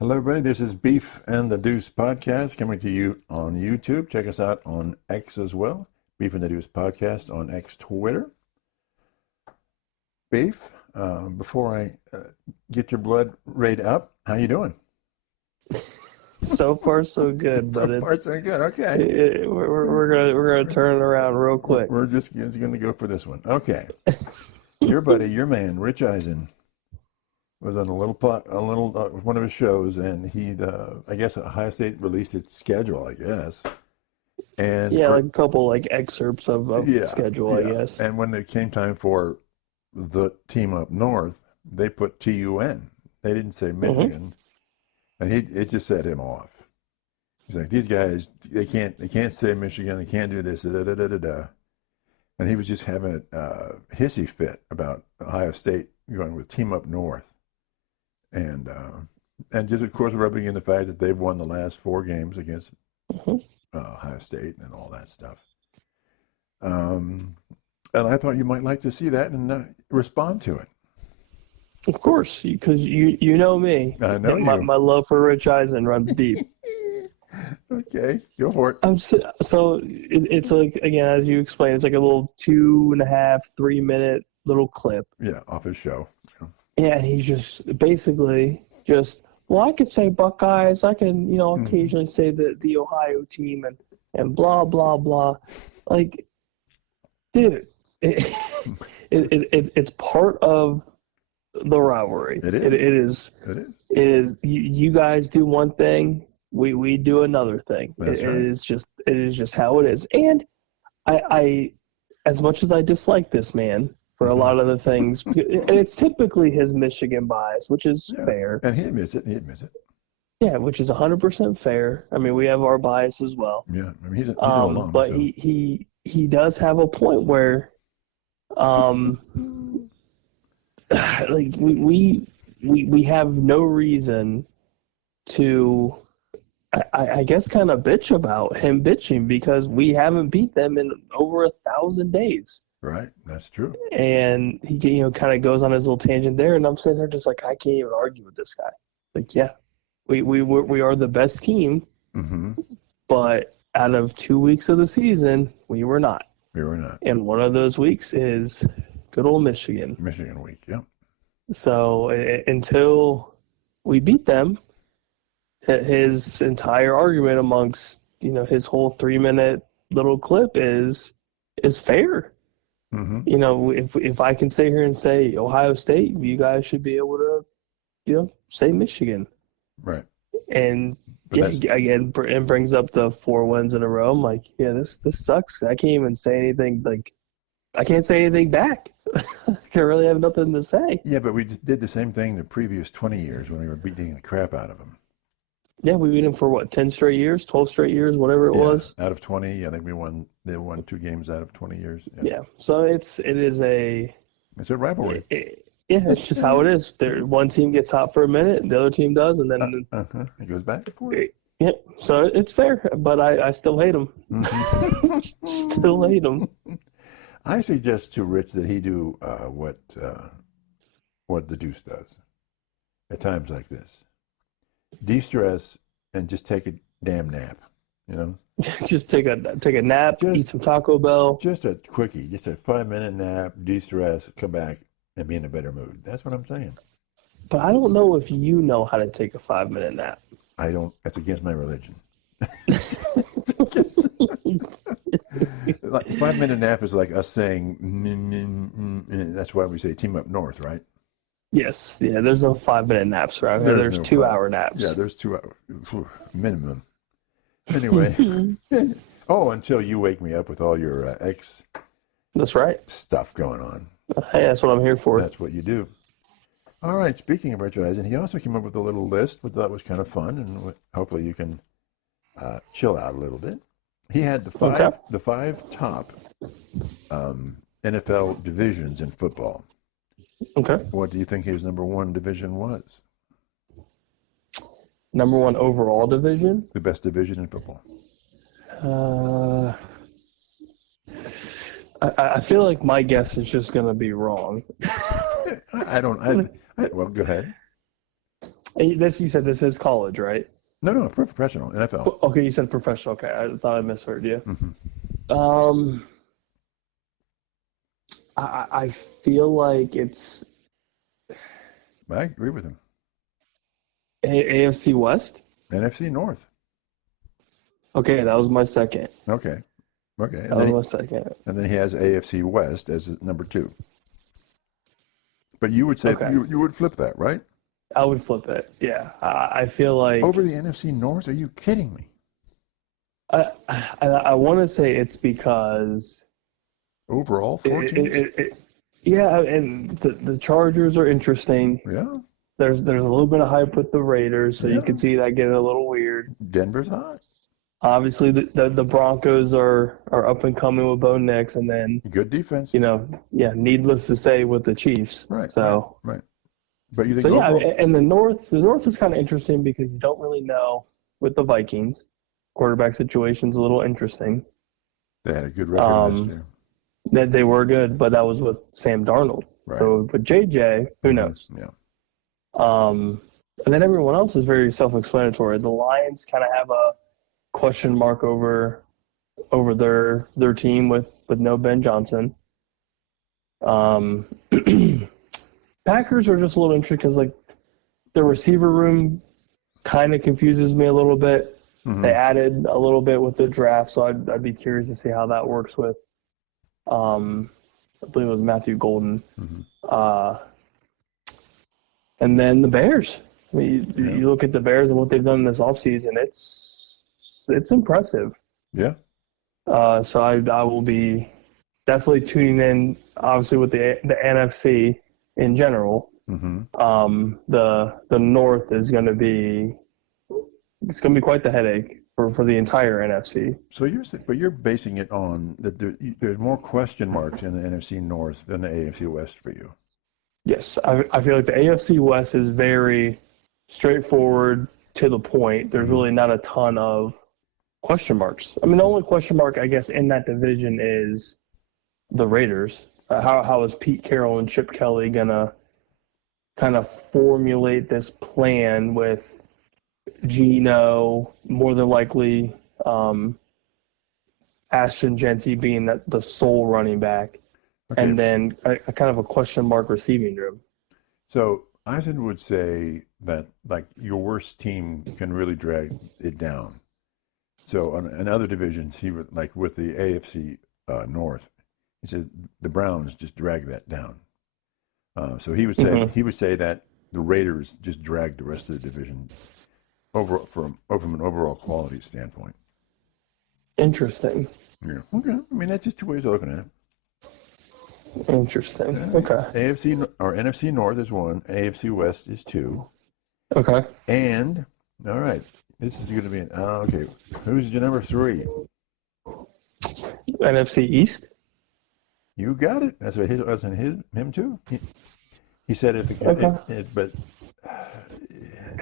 Hello, everybody. This is Beef and the Deuce podcast coming to you on YouTube. Check us out on X as well. Beef and the Deuce podcast on X Twitter. Beef, before I get your blood rate up, how you doing? So far, so good, but So far, so good. Okay. we're gonna turn it around real quick. We're just going to go for this one. Okay. Your buddy, your man, Rich Eisen, was on one of his shows, and he, I guess, Ohio State released its schedule, I guess. And Yeah, like a couple like excerpts of the schedule, I guess. And when it came time for the team up north, they put TUN. They didn't say Michigan, and it just set him off. He's like, these guys, they can't say Michigan, they can't do this, da da da da da. And he was just having a hissy fit about Ohio State going with team up north. And just, of course, rubbing in the fact that they've won the last 4 games against Ohio State and all that stuff. And I thought you might like to see that and respond to it. Of course, because you know me. I know you. My love for Rich Eisen runs deep. Okay, go for it. It's like, again, as you explained, it's like a little 2.5, 3 minute little clip. Yeah, off his show. Yeah, and he's just basically well, I could say Buckeyes. I can, occasionally say the Ohio team and blah, blah, blah. Like, dude, it's part of the rivalry. It is. You guys do one thing, we do another thing. That's right. It is just how it is. And I as much as I dislike this man for a lot of the things, and it's typically his Michigan bias, which is fair. And he admits it. Yeah, which is 100% fair. I mean, we have our bias as well. Yeah, I mean, he's an alum. But so. he does have a point where, like we have no reason to, I guess, kind of bitch about him bitching, because we haven't beat them in over 1,000 days. Right, that's true. And he, kind of goes on his little tangent there, and I'm sitting there just like, I can't even argue with this guy. Like, yeah, we are the best team, but out of 2 weeks of the season, we were not. And one of those weeks is good old Michigan. Michigan week, yeah. So until we beat them, his entire argument amongst, his whole 3 minute little clip is fair. If I can sit here and say Ohio State, you guys should be able to, say Michigan. Right. And again, it brings up the 4 wins in a row. I'm like, yeah, this sucks. I can't even say anything. Like, I can't say anything back. I really have nothing to say. Yeah, but we did the same thing the previous 20 years when we were beating the crap out of them. Yeah, we beat them for 10 straight years, 12 straight years, whatever it was. Out of 20, I think they won 2 games out of 20 years. Yeah. So it's a rivalry. It's just how it is. One team gets hot for a minute, the other team does, and then it goes back and forth. Yeah, so it's fair, but I still hate them. Still hate them. I suggest to Rich that he do what the Deuce does at times like this. De-stress and just take a damn nap, Just take a nap, eat some Taco Bell. Just a quickie, just a 5-minute nap, de-stress, come back and be in a better mood. That's what I'm saying. But I don't know if you know how to take a 5-minute nap. I don't. That's against my religion. Like 5-minute nap is like us saying, that's why we say team up north, right? Yes. Yeah, there's no 5-minute naps around here. There's 2-hour naps. Yeah, there's 2 hours minimum. Anyway. Until you wake me up with all your That's right. Stuff going on. Hey, that's what I'm here for. That's what you do. All right, speaking of Rich Eisen, he also came up with a little list, which I thought was kind of fun, and hopefully you can chill out a little bit. He had the 5 top NFL divisions in football. Okay. What do you think his number 1 division was? Number 1 overall division? The best division in football. I feel like my guess is just going to be wrong. Well, go ahead. This you said this is college, right? No, professional, NFL. Okay, you said professional. Okay, I thought I misheard you. Mm-hmm. Um, I feel like it's I agree with him. AFC West. NFC North. Okay, that was my second. Okay. That was my second. And then he has AFC West as number 2. But you would say Okay. you would flip that, right? I would flip it. Yeah, I feel like Over the NFC North? Are you kidding me? I want to say it's because Overall, 4 teams? yeah, and the Chargers are interesting. Yeah. There's a little bit of hype with the Raiders, so Yeah. you can see that getting a little weird. Denver's hot. Obviously, the Broncos are up and coming with Bo Nix, and then Good defense. needless to say with the Chiefs. Right. So Right. But you think so yeah, overall, and the North is kind of interesting because you don't really know with the Vikings. Quarterback situation's a little interesting. they had a good record last year. That they were good, but that was with Sam Darnold. Right. So with JJ, who knows? Yeah. And then everyone else is very self-explanatory. The Lions kind of have a question mark over their team with no Ben Johnson. Packers are just a little interesting because like the receiver room kind of confuses me a little bit. Mm-hmm. They added a little bit with the draft, so I'd be curious to see how that works with. I believe it was Matthew Golden. Mm-hmm. And then the Bears. I mean, you look at the Bears and what they've done this offseason, it's impressive. Yeah. So I will be definitely tuning in, obviously, with the NFC in general. Mm-hmm. The North is going to be quite the headache for the entire NFC. So you're basing it on that there's more question marks in the NFC North than the AFC West for you. Yes, I feel like the AFC West is very straightforward, to the point. There's really not a ton of question marks. I mean, the only question mark, I guess, in that division is the Raiders. How is Pete Carroll and Chip Kelly going to kind of formulate this plan with Geno, more than likely Ashton Genty being the sole running back, Okay. and then a kind of a question mark receiving room. So Eisen would say that like your worst team can really drag it down. So in other divisions, he would like with the AFC North, he says the Browns just drag that down. So he would say that the Raiders just drag the rest of the division from an overall quality standpoint. Interesting. Yeah. Okay. I mean, that's just two ways of looking at it. Interesting. Okay. AFC or NFC North is 1. AFC West is 2. Okay. And all right, this is going to be okay. Who's your number 3? NFC East. You got it. That's what him too. He said but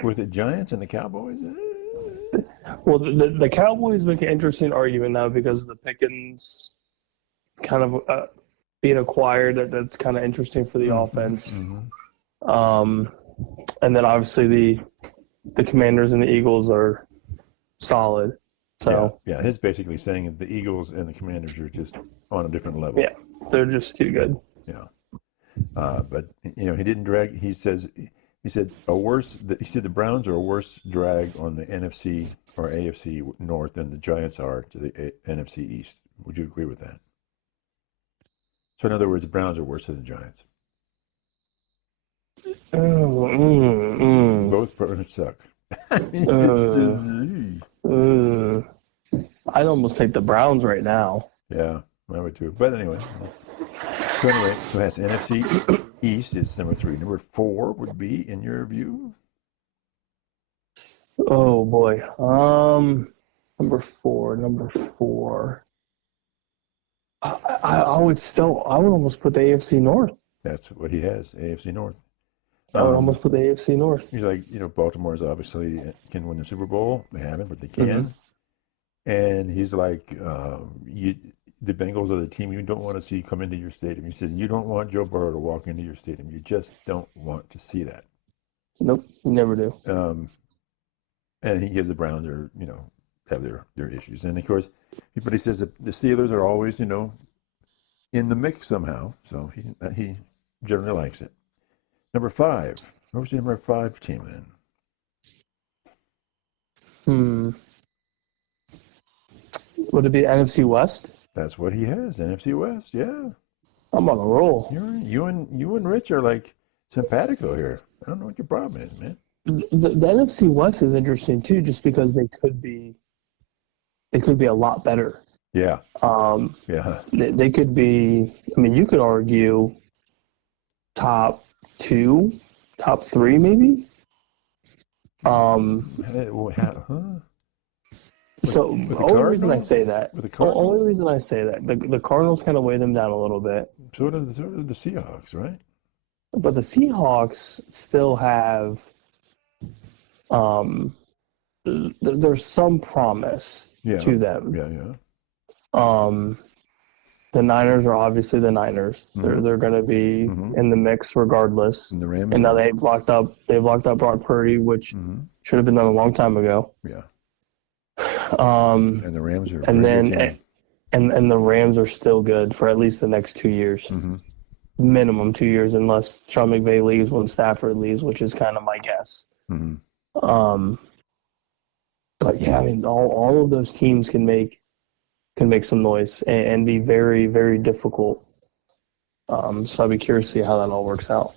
with the Giants and the Cowboys. Well, the Cowboys make an interesting argument now because of the Pickens kind of being acquired. That's kind of interesting for the offense. Mm-hmm. And then obviously the Commanders and the Eagles are solid. So yeah, he's basically saying that the Eagles and the Commanders are just on a different level. Yeah, they're just too good. Yeah, but he didn't drag. He said the Browns are a worse drag on the NFC or AFC North than the Giants are to the NFC East. Would you agree with that? So in other words, the Browns are worse than the Giants. Both probably suck. I'd almost take the Browns right now. Yeah, I would too. But anyway. So that's NFC East is number 3. Number 4 would be, in your view? Oh boy. Number four. I would almost put the AFC North. That's what he has, AFC North. I would almost put the AFC North. He's like, Baltimore's obviously can win the Super Bowl. They haven't, but they can. And he's like, the Bengals are the team you don't want to see come into your stadium. He said, you don't want Joe Burrow to walk into your stadium. You just don't want to see that. Nope, you never do. And he gives the Browns have their issues. And of course, but he says that the Steelers are always, in the mix somehow. So he generally likes it. Number 5. What was the number 5 team then? Would it be NFC West? That's what he has. NFC West. Yeah. I'm on a roll. You and Rich are like simpatico here. I don't know what your problem is, man. The NFC West is interesting too, just because they could be a lot better. Yeah. Yeah. They could be. I mean, you could argue top 2, top 3, maybe. So the only reason I say that, the Cardinals kind of weigh them down a little bit. So does the Seahawks, right? But the Seahawks still have, there's some promise to them. Yeah. The Niners are obviously the Niners. Mm-hmm. They're going to be in the mix regardless. And the Rams. And now they've locked up Brock Purdy, which should have been done a long time ago. Yeah. And the Rams are. And the Rams are still good for at least the next 2 years. Mm-hmm. Minimum 2 years, unless Sean McVay leaves when Stafford leaves, which is kind of my guess. Mm-hmm. But yeah, I mean, all of those teams can make some noise and be very, very difficult. So I'd be curious to see how that all works out.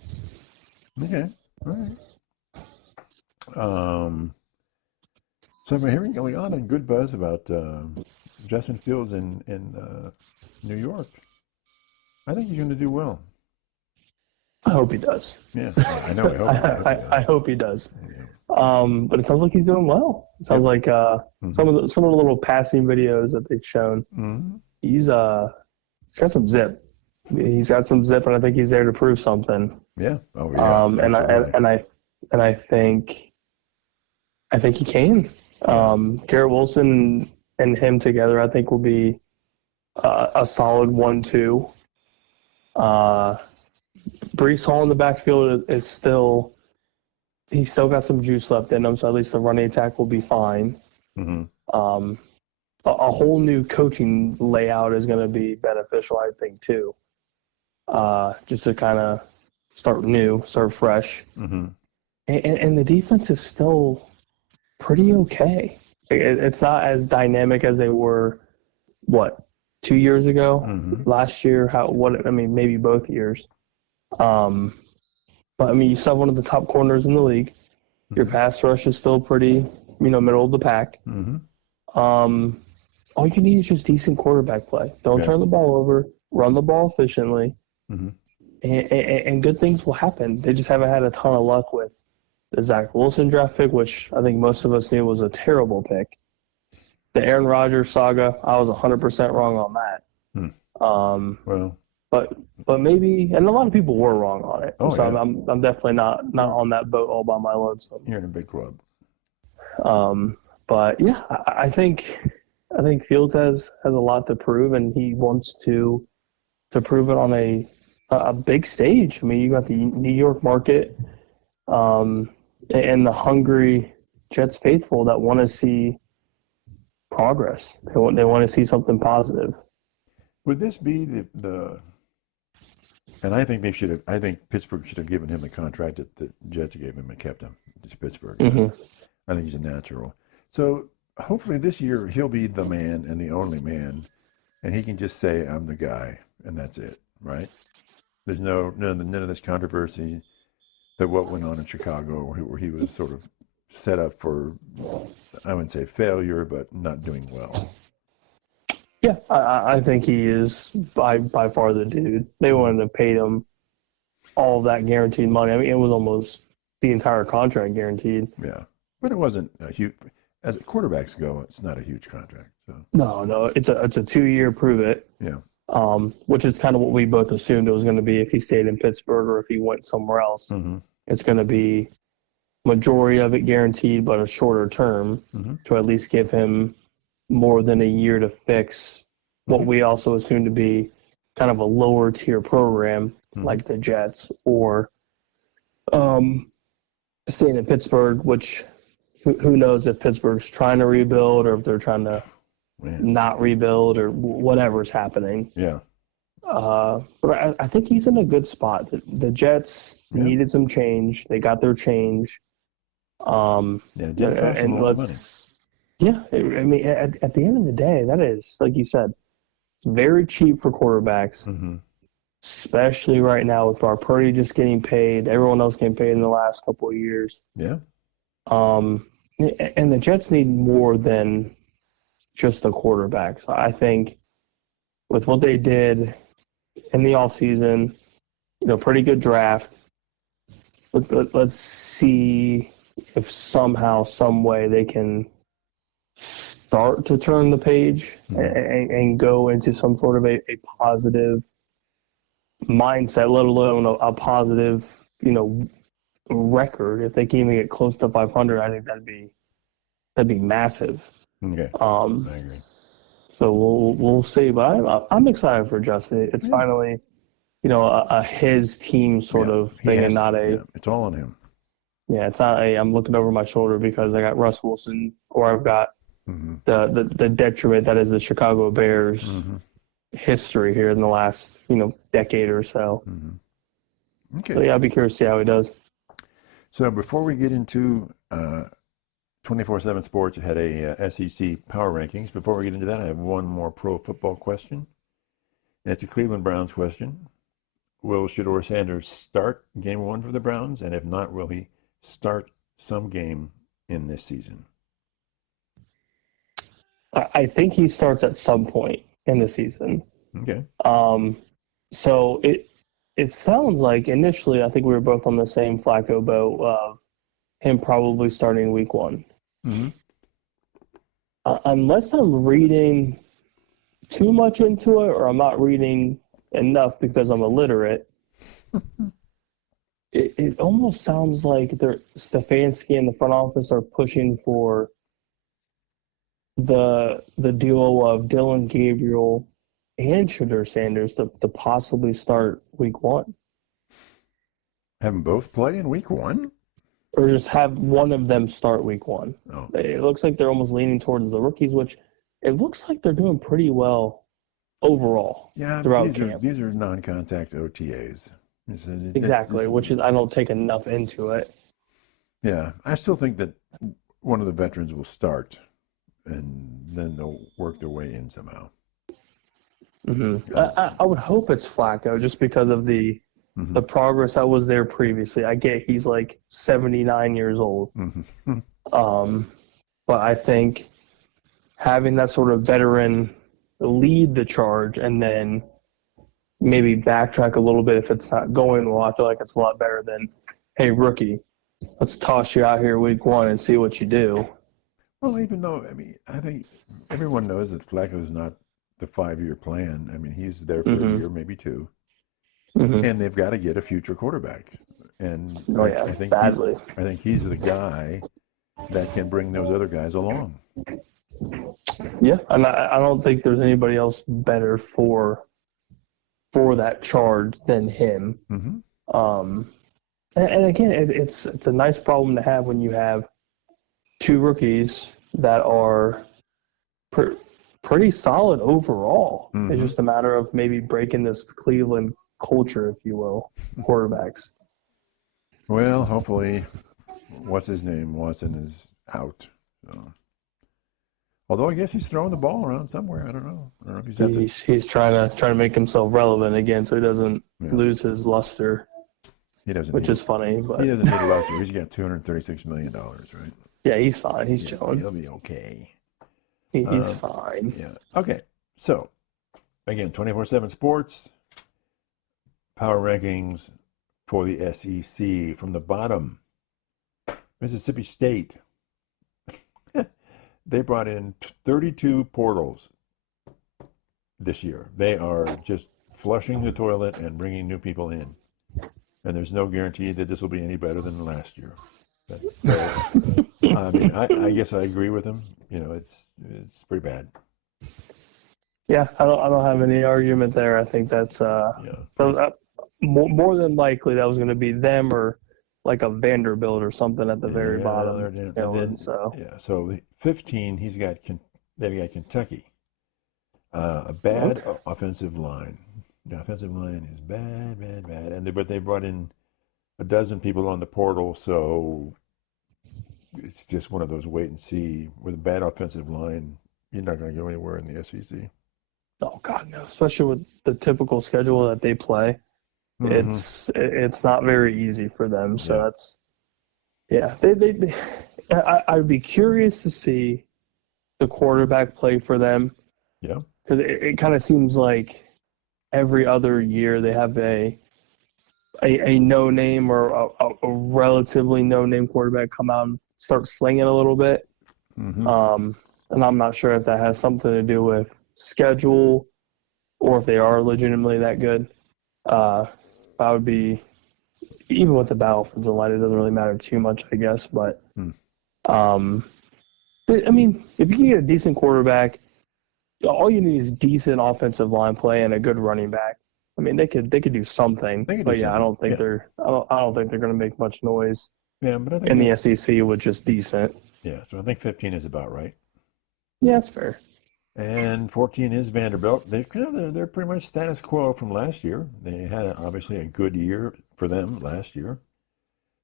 Okay. All right. So I'm hearing going on a good buzz about Justin Fields in New York. I think he's going to do well. I hope he does. Yeah, I know. I hope he does. Yeah. But it sounds like he's doing well. It sounds like some of the little passing videos that they've shown. Mm-hmm. He's got some zip. He's got some zip, and I think he's there to prove something. Yeah. Oh yeah. And I think he can. Garrett Wilson and him together, I think, will be a solid 1-2. Breece Hall in the backfield is still. He's still got some juice left in him, so at least the running attack will be fine. Mm-hmm. A whole new coaching layout is going to be beneficial, I think, too. Just to kind of start fresh. Mm-hmm. And the defense is still pretty okay. It's not as dynamic as they were, 2 years ago? Mm-hmm. Last year? Maybe both years. But, I mean, you still have one of the top corners in the league. Mm-hmm. Your pass rush is still pretty, middle of the pack. Mm-hmm. All you need is just decent quarterback play. Don't turn the ball over. Run the ball efficiently. Mm-hmm. And good things will happen. They just haven't had a ton of luck with the Zach Wilson draft pick, which I think most of us knew was a terrible pick. The Aaron Rodgers saga, I was 100% wrong on that. But maybe, and a lot of people were wrong on it. I'm definitely not on that boat all by my lonesome. You're in a big club. But yeah, I think Fields has a lot to prove, and he wants to prove it on a big stage. I mean, you got the New York market, and the hungry Jets faithful that want to see progress. They want to see something positive. Would this be the and I think Pittsburgh should have given him the contract that the Jets gave him and kept him to Pittsburgh. Mm-hmm. I think he's a natural. So hopefully this year he'll be the man and the only man, and he can just say, "I'm the guy," and that's it, right? There's none of this controversy that what went on in Chicago, where he was sort of set up for, I wouldn't say failure, but not doing well. Yeah, I think he is by far the dude. They wanted to pay him all of that guaranteed money. I mean, it was almost the entire contract guaranteed. Yeah, but it wasn't a huge. As quarterbacks go, it's not a huge contract. So. No, it's a 2-year prove it. Yeah. Which is kind of what we both assumed it was going to be if he stayed in Pittsburgh or if he went somewhere else. Mm-hmm. It's going to be majority of it guaranteed, but a shorter term to at least give him more than a year to fix what we also assume to be kind of a lower tier program like the Jets or staying in Pittsburgh, which who knows if Pittsburgh's trying to rebuild or if they're trying to not rebuild or whatever's happening. Yeah. But I think he's in a good spot. The Jets needed some change. They got their change. It did cost them a lot of money. Yeah, I mean, at the end of the day, that is, like you said, it's very cheap for quarterbacks, especially right now with Brock Purdy just getting paid, everyone else getting paid in the last couple of years. Yeah. And the Jets need more than just the quarterbacks. I think with what they did in the offseason, pretty good draft. Let's see if somehow, some way they can start to turn the page and go into some sort of a positive mindset, let alone a positive, record. If they can even get close to 500, I think that'd be massive. Okay. I agree. So we'll see, but I'm excited for Justin. It's finally, a his team sort of thing, and not a. Yeah, it's all on him. Yeah, it's not a. I'm looking over my shoulder because I got Russ Wilson, or I've got the detriment that is the Chicago Bears history here in the last decade or so. Okay. So yeah, I'll be curious to see how he does. So before we get into 24/7 Sports had a SEC power rankings. Before we get into that, I have one more pro football question. And it's a Cleveland Browns question. Will Shedeur Sanders start game 1 for the Browns? And if not, will he start some game in this season? I think he starts at some point in the season. Okay. So it sounds like initially I think we were both on the same Flacco boat of him probably starting week 1. Unless I'm reading too much into it or I'm not reading enough because I'm illiterate, it almost sounds like Stefanski and the front office are pushing for the duo of Dylan Gabriel and Shedeur Sanders to possibly start week 1. Have them both play in week 1? Or just have one of them start week 1. Oh. It looks like they're almost leaning towards the rookies, which it looks like they're doing pretty well overall throughout camp. These are non-contact OTAs. Exactly, which is I don't take enough into it. Yeah, I still think that one of the veterans will start, and then they'll work their way in somehow. I would hope it's Flacco just because of the progress that was there previously. I get he's like 79 years old. But I think having that sort of veteran lead the charge and then maybe backtrack a little bit if it's not going well, I feel like it's a lot better than, hey, rookie, let's toss you out here week 1 and see what you do. Well, even though, I think everyone knows that Flacco's not the 5-year plan. He's there for a year, maybe 2. And they've got to get a future quarterback. And I think he's the guy that can bring those other guys along. Yeah, and I don't think there's anybody else better for that charge than him. And again, it's a nice problem to have when you have 2 rookies that are pretty solid overall. It's just a matter of maybe breaking this Cleveland culture, if you will, quarterbacks. Well, hopefully, Watson is out. So. Although I guess he's throwing the ball around somewhere. I don't know if he's trying to make himself relevant again, so he doesn't lose his luster. He doesn't, which is funny, but he doesn't need a luster. He's got $236 million, right? Yeah, he's fine. He's chilling. He'll be okay. He's fine. Yeah. Okay. So, again, 24/7 Sports. Power rankings for the SEC from the bottom. Mississippi State. They brought in 32 portals this year. They are just flushing the toilet and bringing new people in. And there's no guarantee that this will be any better than last year. I guess I agree with him. It's pretty bad. Yeah, I don't have any argument there. I think that's more than likely that was going to be them or like a Vanderbilt or something at the very bottom. They're down. You know, And then, so so 15, they've got Kentucky. A bad okay. offensive line. The offensive line is bad, bad, bad. But they brought in a dozen people on the portal, so it's just one of those wait and see. With a bad offensive line, you're not going to go anywhere in the SEC. Oh God, no! Especially with the typical schedule that they play, Mm-hmm. it's not very easy for them. So Yeah. that's I'd be curious to see the quarterback play for them Yeah. because it kind of seems like every other year they have a no name or a relatively no name quarterback come out and start slinging a little bit. Mm-hmm. And I'm not sure if that has something to do with schedule or if they are legitimately that good. I would be, even with the bad offensive line, it doesn't really matter too much, I guess. But, I mean, if you can get a decent quarterback, all you need is decent offensive line play and a good running back. I mean, they could do something. They could But do yeah, I something. don't think I don't think they're going to make much noise Yeah, but I think in the SEC with just decent. Yeah, so I think 15 is about right. Yeah, that's fair. And 14 is Vanderbilt. They're pretty much status quo from last year. They had obviously a good year for them last year.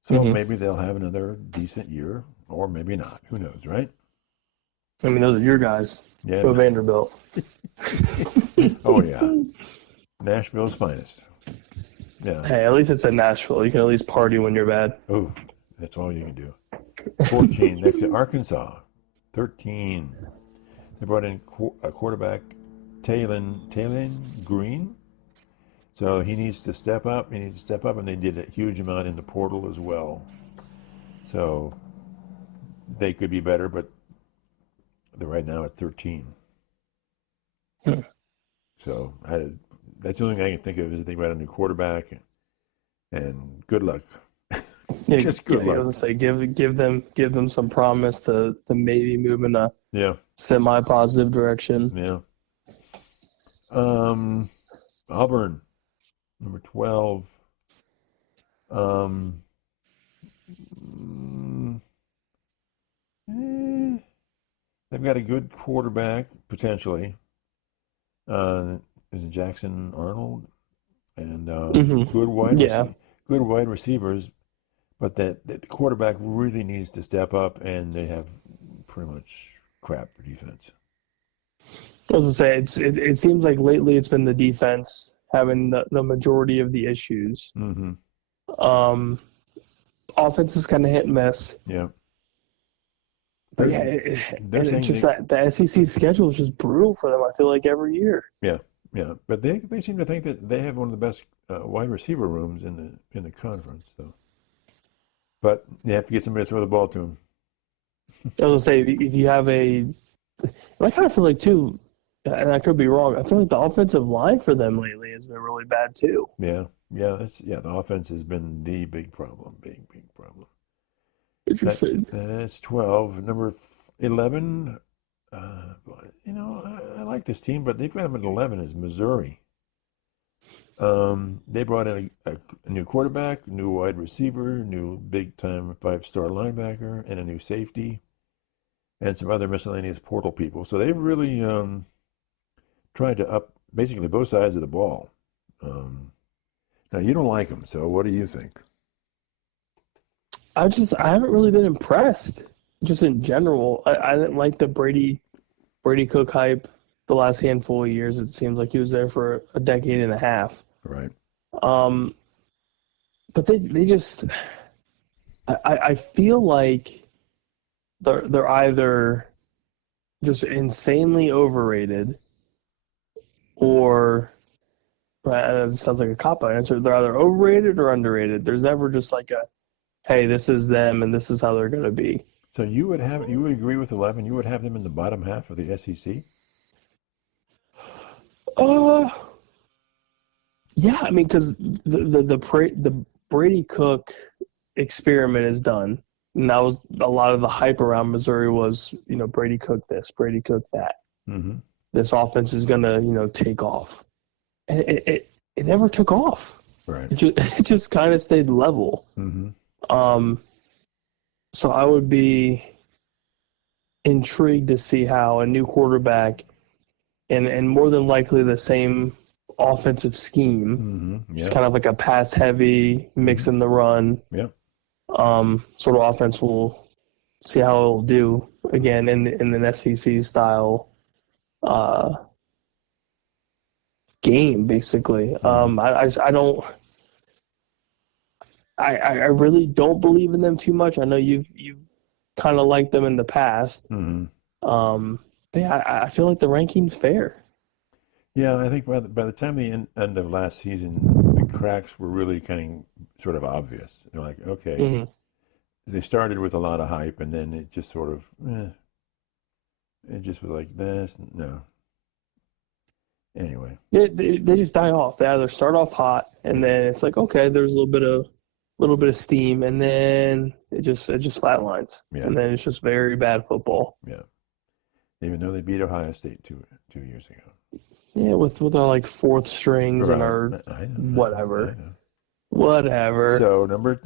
So maybe they'll have another decent year, or maybe not. Who knows, right? I mean, those are your guys. Yeah. Go Vanderbilt. Oh, yeah. Nashville's finest. Yeah. Hey, at least it's in Nashville. You can at least party when you're bad. Oh, that's all you can do. 14, next to Arkansas. 13. They brought in a quarterback, Talon Green. So he needs to step up. And they did a huge amount in the portal as well. So they could be better, but they're right now at 13. So that's the only thing I can think of is think about a new quarterback, and good luck. Yeah, Just good luck. I was gonna say give them some promise to maybe move in a semi-positive direction. Yeah. Auburn, number 12. They've got a good quarterback potentially. Is it Jackson Arnold? And good wide receivers, but that the quarterback really needs to step up, and they have pretty much crap for defense. I was gonna say it seems like lately it's been the defense having the majority of the issues. Offense is kind of hit and miss. Yeah. But yeah, it's just that the SEC schedule is just brutal for them. I feel like every year. Yeah. But they seem to think that they have one of the best wide receiver rooms in the conference. So, but you have to get somebody to throw the ball to them. I was gonna say if you have and I kind of feel like too, and I could be wrong. I feel like the offensive line for them lately has been really bad too. Yeah. The offense has been the big problem. Big problem. Interesting. That's 12. Number 11. I like this team, but they've got them at 11 is Missouri. They brought in a new quarterback, new wide receiver, new big-time 5-star linebacker, and a new safety, and some other miscellaneous portal people. So they've really tried to up basically both sides of the ball. Now, you don't like them, so what do you think? I haven't really been impressed. Just in general, I didn't like the Brady Cook hype the last handful of years. It seems like he was there for a decade and a half. Right. But they just I feel like they're either just insanely overrated or it sounds like a cop-out answer. They're either overrated or underrated. There's never just like hey, this is them and this is how they're going to be. So you would agree with 11? You would have them in the bottom half of the SEC? Yeah, I mean, because the Brady Cook experiment is done, and that was a lot of the hype around Missouri was Brady Cook this, Brady Cook that. This offense is gonna take off, and it never took off. Right. It just kind of stayed level. So I would be intrigued to see how a new quarterback and more than likely the same offensive scheme, just kind of like a pass heavy, mix in the run, Yep. sort of offense. Will see how it'll do again in an SEC style game, basically. I really don't believe in them too much. I know you've kind of liked them in the past. But yeah, I feel like the ranking's fair. Yeah, I think by the time the end of last season, the cracks were really sort of obvious. They're like, okay, they started with a lot of hype, and then it just sort of, it just was like this. No. Anyway, They just die off. They either start off hot, and then it's like, okay, there's a little bit of steam, and then it just flatlines, and then it's just very bad football. Yeah. Even though they beat Ohio State two years ago. Yeah, with our like fourth strings and our whatever. So number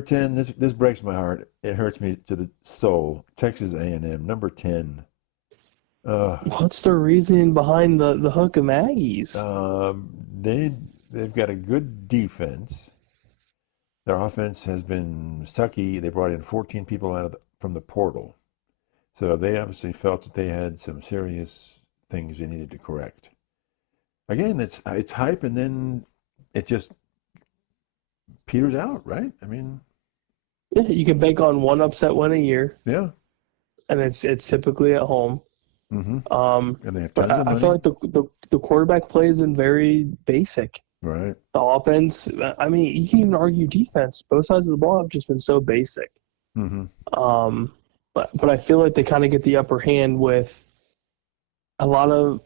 10. This breaks my heart. It hurts me to the soul. Texas A&M, number 10. What's the reason behind the hook of Aggies? They've got a good defense. Their offense has been sucky. They brought in 14 people from the portal. So they obviously felt that they had some serious things they needed to correct. Again, it's hype, and then it just peters out, right? I mean, yeah, you can bank on one upset win a year. Yeah, and it's typically at home. And they have tons But of money. I feel like the quarterback play has been very basic. Right. The offense, I mean, you can even argue defense. Both sides of the ball have just been so basic. But I feel like they kind of get the upper hand with a lot of,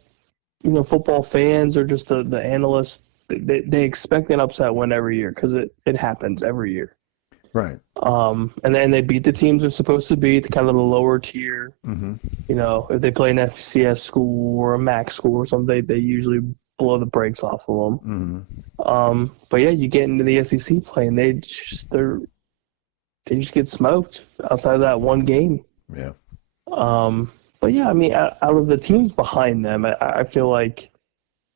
football fans or just the analysts. They expect an upset win every year because it happens every year. Right. And then they beat the teams they're supposed to beat, kind of the lower tier. If they play an FCS school or a MAC school or something, they usually blow the brakes off of them. But yeah, you get into the SEC play and they just get smoked outside of that one game. Yeah. But yeah, I mean, out of the teams behind them, I feel like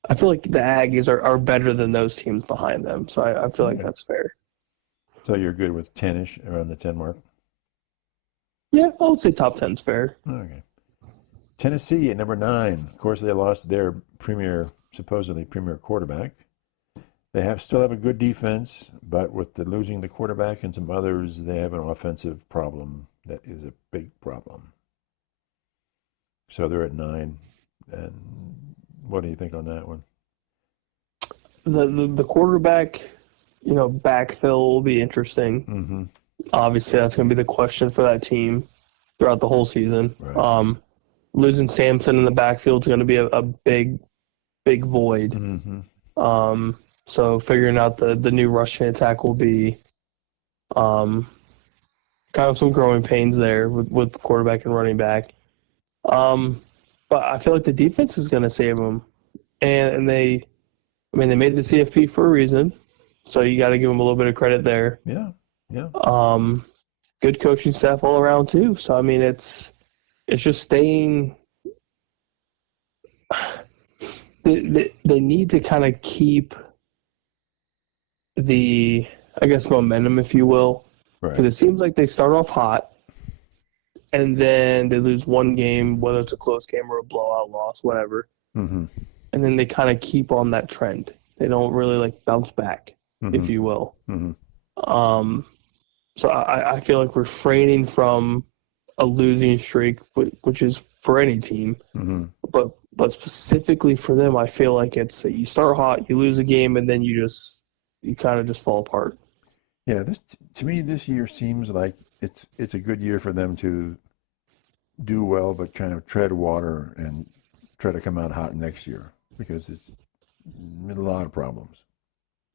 the Aggies are better than those teams behind them. So I feel like that's fair. So you're good with 10-ish, around the 10 mark? Yeah, I would say top 10's fair. Okay. Tennessee at number 9. Of course, they lost their supposedly premier quarterback. They still have a good defense, but with losing the quarterback and some others, they have an offensive problem that is a big problem. So they're at 9. And what do you think on that one? The quarterback, backfill will be interesting. Obviously, that's going to be the question for that team throughout the whole season. Right. Losing Sampson in the backfield is going to be a big void. So figuring out the new rushing attack will be kind of some growing pains there with quarterback and running back. But I feel like the defense is going to save them. And they made the CFP for a reason. So you got to give them a little bit of credit there. Yeah. Good coaching staff all around too. So I mean, it's just staying. They need to kind of keep the, I guess, momentum, if you will, because it seems like they start off hot, and then they lose one game, whether it's a close game or a blowout loss, whatever, and then they kind of keep on that trend. They don't really bounce back, if you will. So I feel like refraining from a losing streak, which is for any team, but specifically for them, I feel like it's you start hot, you lose a game, and then you kind of just fall apart. Yeah, to me this year seems like it's a good year for them to do well, but kind of tread water and try to come out hot next year because it's a lot of problems.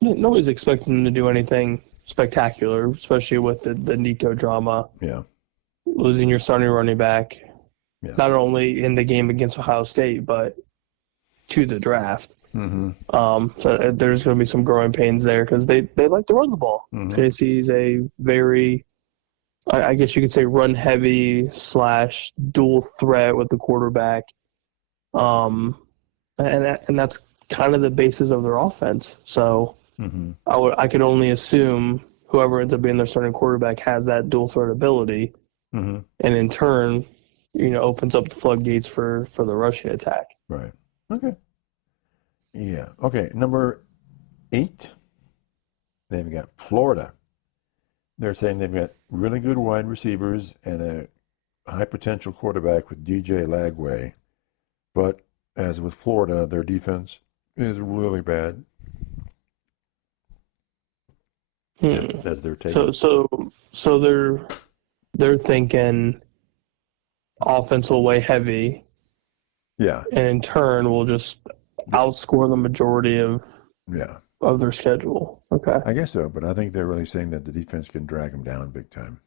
Nobody's expecting them to do anything spectacular, especially with the Nico drama. Yeah. Losing your starting running back, not only in the game against Ohio State, but to the draft. So there's going to be some growing pains there because they like to run the ball. Tennessee is a very, I guess you could say, run heavy / dual threat with the quarterback. And that's kind of the basis of their offense. So I could only assume whoever ends up being their starting quarterback has that dual threat ability, and in turn, opens up the floodgates for the rushing attack. Right. Okay. Yeah. Okay. Number 8, they've got Florida. They're saying they've got really good wide receivers and a high potential quarterback with DJ Lagway, but as with Florida, their defense is really bad. That's their take. So they're thinking offense will weigh heavy. Yeah. And in turn will just outscore the majority of their schedule. Okay. I guess so, but I think they're really saying that the defense can drag them down big time.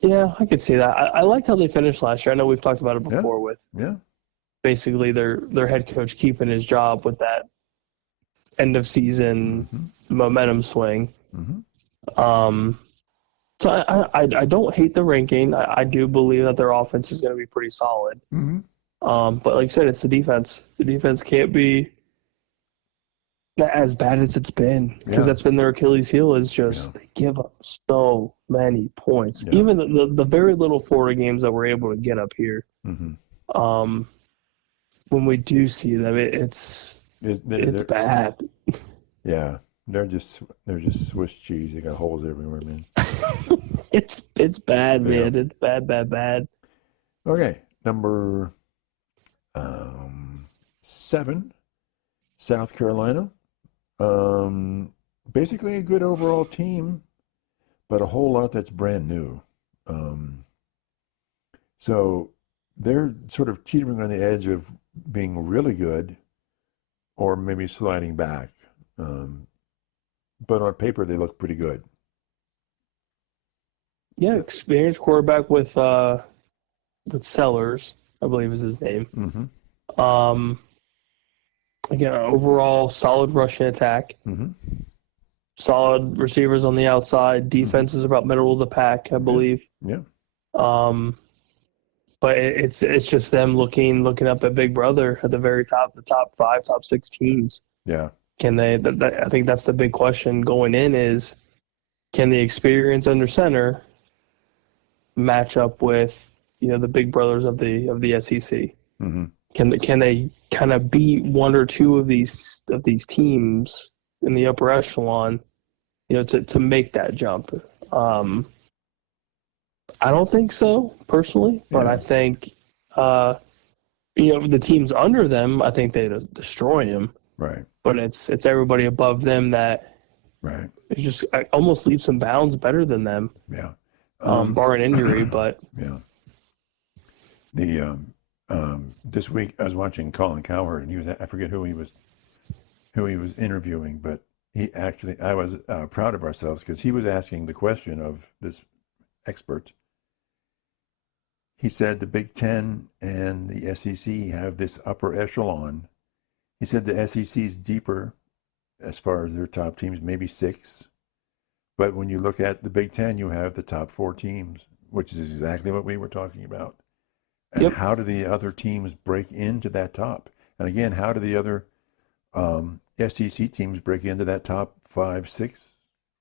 Yeah, I could see that. I liked how they finished last year. I know we've talked about it before with basically their head coach keeping his job with that end of season momentum swing. So I don't hate the ranking. I do believe that their offense is going to be pretty solid. But like I said, it's the defense. The defense can't be as bad as it's been because that's been their Achilles heel is just they give up so many points. Even the very little Florida games that we're able to get up here, when we do see them, it's bad. Yeah, they're just Swiss cheese. They got holes everywhere, man. It's bad, man. It's bad. Okay, number 7, South Carolina. Basically a good overall team, but a whole lot that's brand new. So they're sort of teetering on the edge of being really good or maybe sliding back. But on paper, they look pretty good. Yeah, experienced quarterback with Sellers, I believe is his name. Again, overall solid rushing attack. Solid receivers on the outside. Defense is about middle of the pack, I believe. But it's just them looking up at Big Brother at the very top, the top 5, top 6 teams. Yeah. Can they? I think that's the big question going in is, can the experience under center match up with the big brothers of the SEC? Can they kind of beat one or two of these teams in the upper echelon, to make that jump? I don't think so personally, but I think the teams under them, I think they destroy them. Right. But it's everybody above them that it just almost leaps and bounds better than them. Yeah. Barring injury, but the this week I was watching Colin Cowherd, and I forget who he was interviewing, but I was proud of ourselves because he was asking the question of this expert. He said the Big Ten and the SEC have this upper echelon. He said the SEC's deeper as far as their top teams, maybe 6. But when you look at the Big Ten, you have the top 4 teams, which is exactly what we were talking about. And how do the other teams break into that top? And again, how do the other SEC teams break into that top 5, 6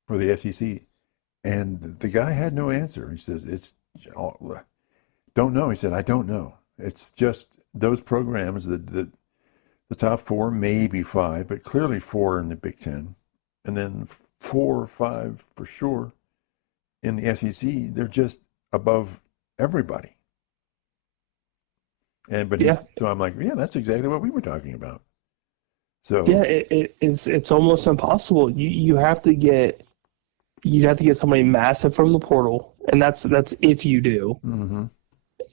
for the SEC? And the guy had no answer. He says, don't know. He said, I don't know. It's just those programs, the top 4, maybe 5, but clearly 4 in the Big Ten. And then 4 or 5 for sure in the SEC. They're just above everybody. So I'm like, that's exactly what we were talking about. So it's almost impossible. You'd have to get somebody massive from the portal, and that's if you do.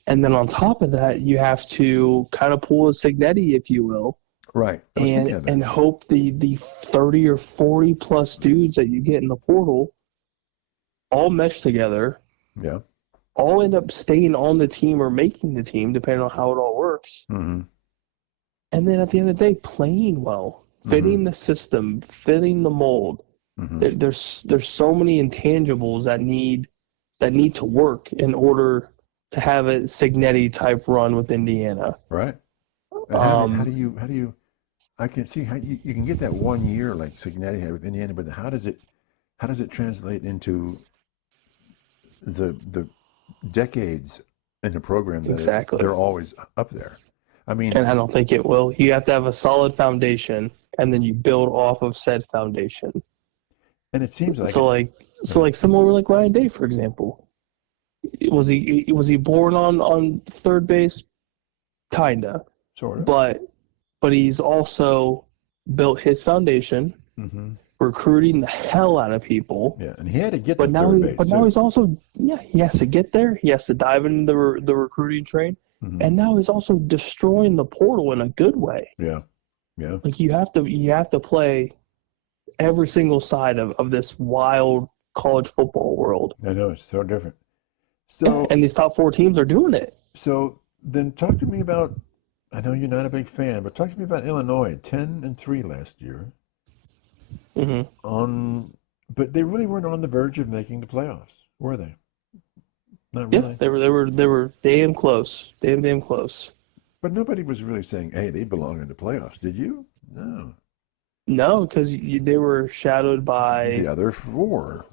And then on top of that, you have to kind of pull a Signetti, if you will. Right. And hope the 30 or 40 plus dudes that you get in the portal all mesh together. Yeah. All end up staying on the team or making the team, depending on how it all works. and then at the end of the day, playing well, fitting the system, fitting the mold. There's so many intangibles that need to work in order to have a Signetti type run with Indiana. Right. And how do you? I can see how you can get that 1 year like Signetti had with Indiana, but how does it translate into the decades in the program that Exactly. they're always up there? I mean, And I don't think it will. You have to have a solid foundation, and then you build off of said foundation. and it seems like Like someone like Ryan Day, for example. Was he born on third base? Kinda. sort of. But he's also built his foundation, recruiting the hell out of people. Yeah, and he had to get to third base. But now he's also he has to get there. He has to dive into the recruiting train, and now he's also destroying the portal in a good way. Yeah, yeah. Like you have to play every single side of this wild college football world. I know, it's so different. So And these top 4 teams are doing it. So then talk to me about, I know you're not a big fan, but talk to me about Illinois, 10-3 last year. But they really weren't on the verge of making the playoffs, were they? Not really. Yeah, they were damn close. Damn close. But nobody was really saying, hey, they belong in the playoffs. Did you? No. No, because they were shadowed by The other 4.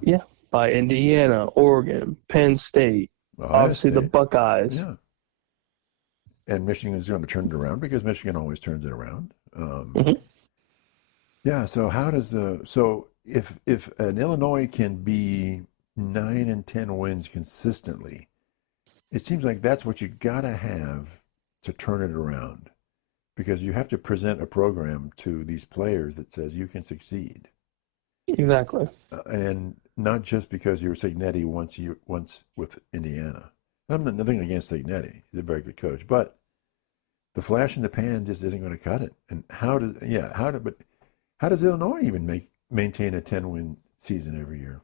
by Indiana, Oregon, Penn State, obviously the Buckeyes. Yeah. And Michigan is going to turn it around because Michigan always turns it around. Yeah. So how does if an Illinois can be 9 and 10 wins consistently, it seems like that's what you got to have to turn it around, because you have to present a program to these players that says you can succeed. Exactly. And not just because you're Signetti once with Indiana. I'm nothing against Signetti; he's a very good coach, but the flash in the pan just isn't going to cut it. And how does Illinois even maintain a 10-win season every year?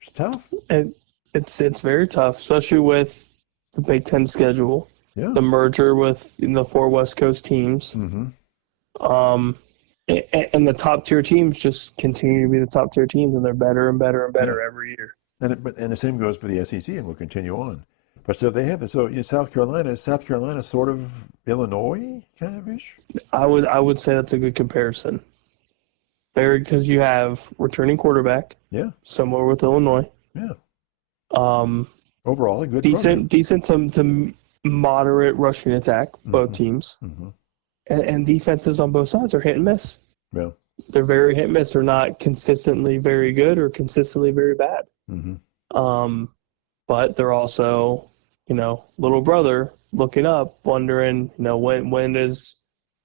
It's tough. And it's very tough, especially with the Big Ten schedule, the merger with the 4 West Coast teams. And the top tier teams just continue to be the top tier teams, and they're better and better and better every year. And the same goes for the SEC, and we'll continue on. But so they have this. So South Carolina sort of Illinois kind of ish? I would say that's a good comparison. Because you have returning quarterback. Yeah. Similar with Illinois. Yeah. Overall, a good decent to moderate rushing attack, both teams. And defenses on both sides are hit and miss. Yeah. They're very hit and miss. They're not consistently very good or consistently very bad. But they're also, little brother looking up, wondering, when is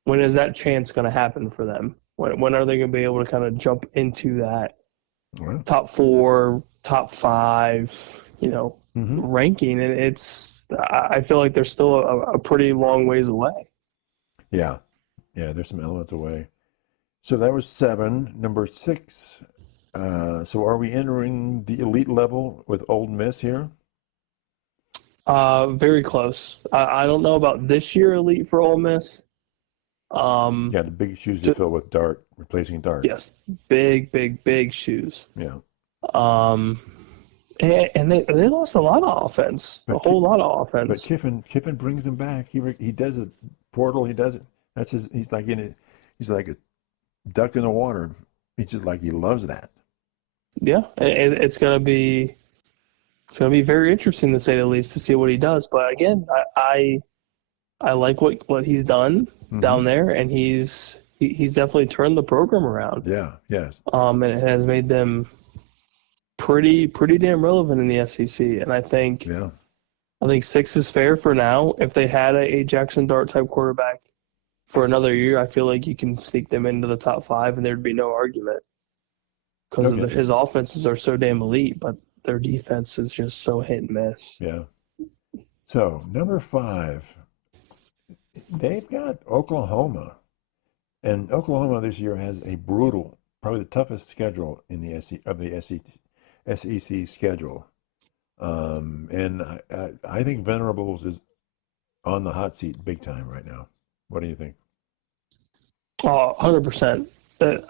that chance going to happen for them? When are they going to be able to kind of jump into that top 4, top 5, ranking? And I feel like they're still a pretty long ways away. Yeah. Yeah, there's some elements away. So that was 7. Number 6. So are we entering the elite level with Ole Miss here? Very close. I don't know about this year elite for Ole Miss. The big shoes to fill with Dart, replacing Dart. Yes, big shoes. Yeah. And they lost a lot of offense, a whole lot of offense. But Kiffin brings them back. He does it. Portal, he does it. That's his. He's like a duck in the water. He's just like, he loves that. Yeah, it's gonna be very interesting to say the least to see what he does. But again, I like what he's done down there, and he's definitely turned the program around. Yeah. Yes. And it has made them pretty damn relevant in the SEC. And I think 6 is fair for now. If they had a Jackson Dart type quarterback for another year, I feel like you can sneak them into the top 5, and there'd be no argument because his offenses are so damn elite, but their defense is just so hit and miss. Yeah. So number 5, they've got Oklahoma, and Oklahoma this year has a brutal, probably the toughest schedule in the SEC schedule. And I think Venerables is on the hot seat big time right now. What do you think? 100%.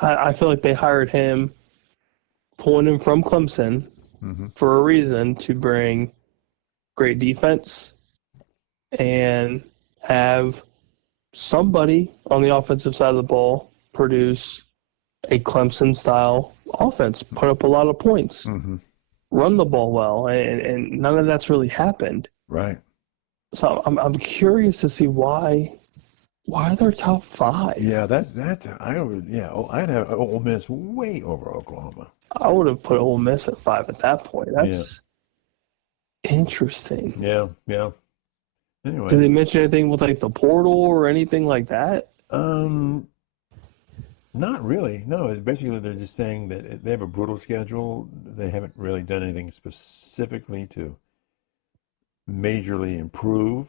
I feel like they hired him, pulling him from Clemson for a reason, to bring great defense and have somebody on the offensive side of the ball produce a Clemson-style offense, put up a lot of points, run the ball well, and none of that's really happened. Right. So I'm curious to see why they're top 5. Yeah, I'd have Ole Miss way over Oklahoma. I would have put Ole Miss at 5 at that point. That's interesting. Yeah. Anyway. Did they mention anything with like the portal or anything like that? Not really. No, it's basically they're just saying that they have a brutal schedule. They haven't really done anything specifically to majorly improve.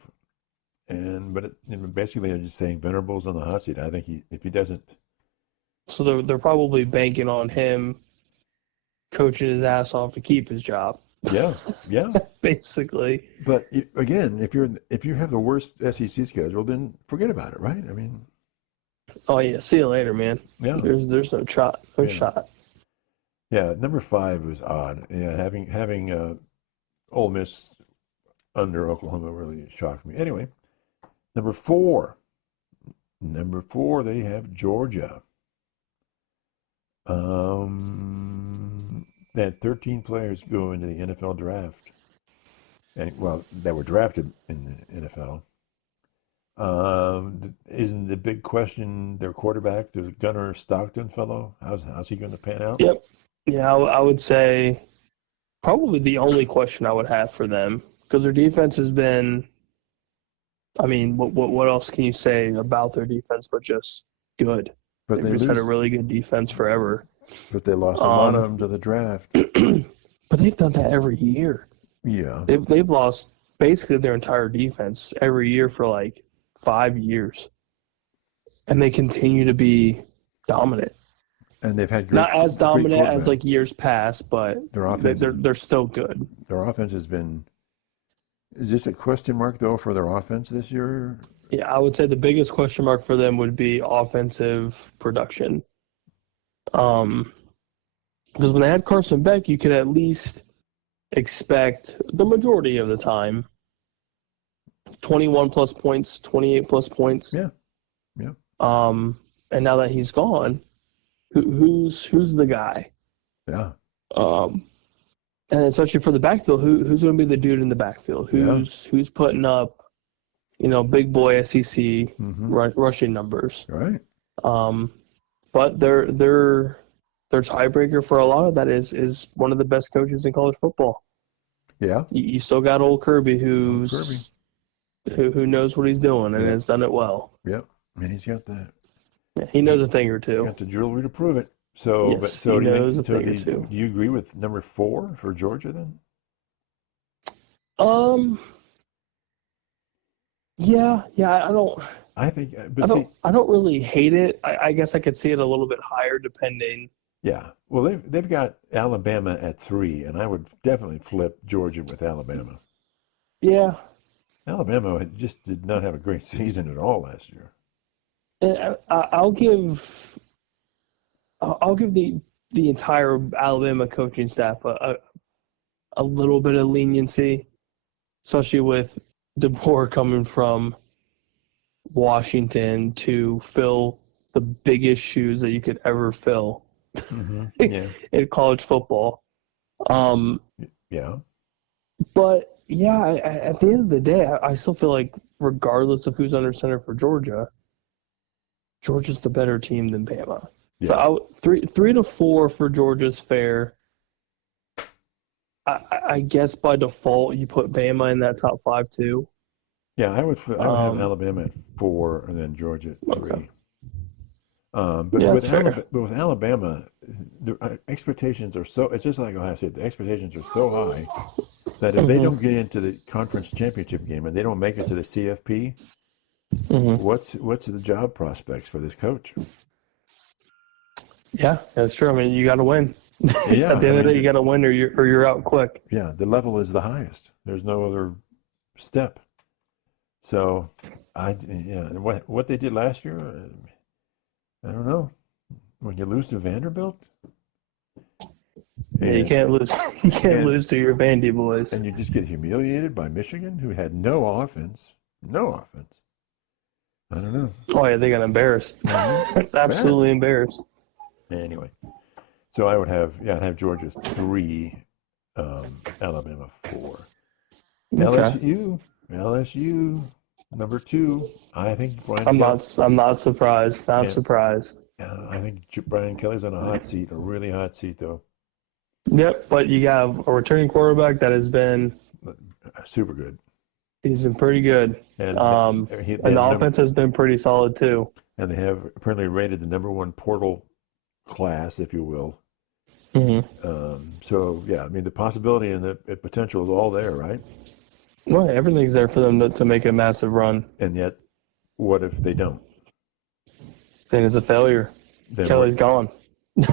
But basically they're just saying Venables on the hot seat. I think if he doesn't. So they're probably banking on him coaching his ass off to keep his job. Yeah. Basically. But again, if you have the worst SEC schedule, then forget about it, right? I mean. Oh yeah, see you later, man. Yeah. There's no shot. Shot. Yeah, number 5 was odd. Yeah, having Ole Miss under Oklahoma really shocked me. Anyway, number 4, they have Georgia. They had 13 players go into the NFL draft, and that were drafted in the NFL. Isn't the big question their quarterback, the Gunnar Stockton fellow? How's he going to pan out? Yep. Yeah, I would say probably the only question I would have for them, because their defense has been. I mean, what else can you say about their defense but just good? But They've just had a really good defense forever. But they lost a lot of them to the draft. But they've done that every year. Yeah. They've lost basically their entire defense every year for like 5 years. And they continue to be dominant. And they've had not as dominant as like years past, but they're still good. Their offense has been. Is this a question mark though for their offense this year? Yeah, I would say the biggest question mark for them would be offensive production. Because when they had Carson Beck, you could at least expect the majority of the time 21 plus points, 28 plus points. Yeah. And now that he's gone, who's the guy? Yeah. And especially for the backfield, who's going to be the dude in the backfield? Who's putting up, big boy SEC rushing numbers? Right. But their tiebreaker for a lot of that is one of the best coaches in college football. Yeah. You still got old Kirby who knows what he's doing and has done it well. Yep. I mean, he's got the. Yeah, he knows a thing or two. Got the jewelry to prove it. So, yes, he knows a thing or Do two. you agree with number 4 for Georgia then? Yeah. I don't. I think, I don't really hate it. I guess I could see it a little bit higher depending. Yeah. Well, they've got Alabama at 3, and I would definitely flip Georgia with Alabama. Yeah. Alabama just did not have a great season at all last year. And I'll give the entire Alabama coaching staff a little bit of leniency, especially with DeBoer coming from Washington to fill the biggest shoes that you could ever fill in college football. Yeah. But yeah, at the end of the day, I still feel like regardless of who's under center for Georgia, Georgia's the better team than Bama. Yeah. So 3 to 4 for Georgia's fair. I guess by default you put Bama in that top 5 too. Yeah, I would have Alabama at 4 and then Georgia at 3. Okay. But with Alabama, the expectations are so. It's just like Ohio State. The expectations are so high that if they don't get into the conference championship game and they don't make it to the CFP, what's the job prospects for this coach? Yeah, that's true. I mean, you got to win. Yeah, at the end of the day, you got to win or you're out quick. Yeah, the level is the highest. There's no other step. So, Yeah, what they did last year, I don't know. When you lose to Vanderbilt, Yeah, you and can't lose. You can't and lose to your Vandy boys. and you just get humiliated by Michigan, who had no offense, no offense. I don't know. Oh yeah, they got embarrassed. Bad. Absolutely embarrassed. Anyway, so I'd have Georgia 3, Alabama 4. Okay. LSU number 2. I think Brian I'm Kelly. not. I'm not surprised. Not Yeah, surprised. I think Brian Kelly's on a hot seat, a really hot seat though. Yep. But you have a returning quarterback that has been. Super good. He's been pretty good. And And the offense has been pretty solid too. and they have apparently rated the number 1 portal class, if you will. So yeah, I mean the possibility and the potential is all there, right? Well, everything's there for them to make a massive run. And yet, what if they don't? Then it's a failure. Then Kelly's gone.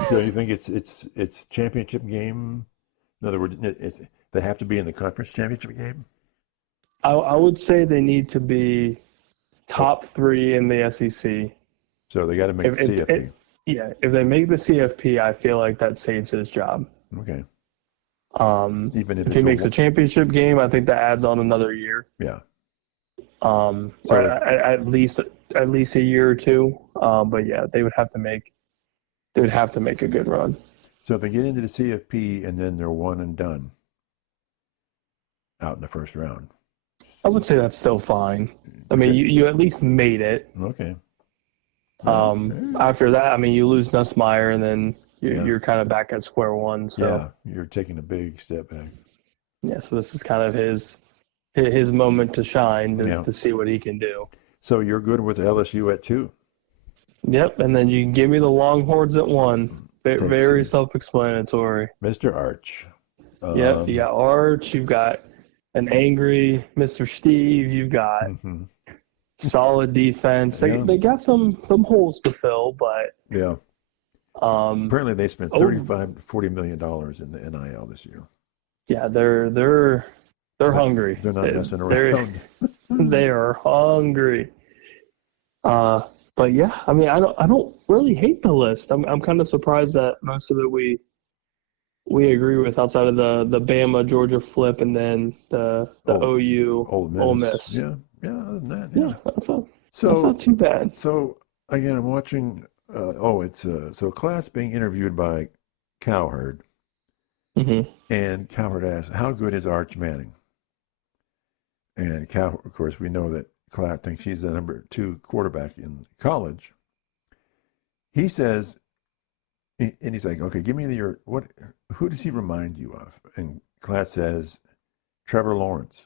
So you think it's championship game? In other words, they have to be in the conference championship game. I would say they need to be top 3 in the SEC. So they got to make the CFP. If they make the CFP, I feel like that saves his job. Okay. Even if he makes a championship game, I think that adds on another year. Yeah. At least a year or 2. But yeah, they would have to make a good run. So if they get into the CFP and then they're one and done out in the first round, I would say that's still fine. I mean, you at least made it. Okay. After that, I mean, you lose Nussmeier, and then you're kind of back at square one. So yeah, you're taking a big step back. Yeah, so this is kind of his moment to shine to see what he can do. So you're good with LSU at 2? Yep, and then you can give me the Longhorns at 1. Very self-explanatory. Mr. Arch. Yep, you got Arch, you've got an angry Mr. Steve, you've got solid defense. They got some holes to fill, but yeah. Apparently they spent $35-40 million in the NIL this year. Yeah, they're hungry. They're not messing around. They are hungry. But yeah, I mean, I don't really hate the list. I'm kind of surprised that most of it we agree with, outside of the Bama Georgia flip and then the OU Ole Miss. Yeah. Other than that, yeah, that's not too bad. So again, I'm watching. So class being interviewed by Cowherd, and Cowherd asks, "How good is Arch Manning?" And Cowherd, of course, we know that Clapp thinks he's the number 2 quarterback in college. He says, and he's like, "Okay, give me who does he remind you of?" And Clapp says, "Trevor Lawrence."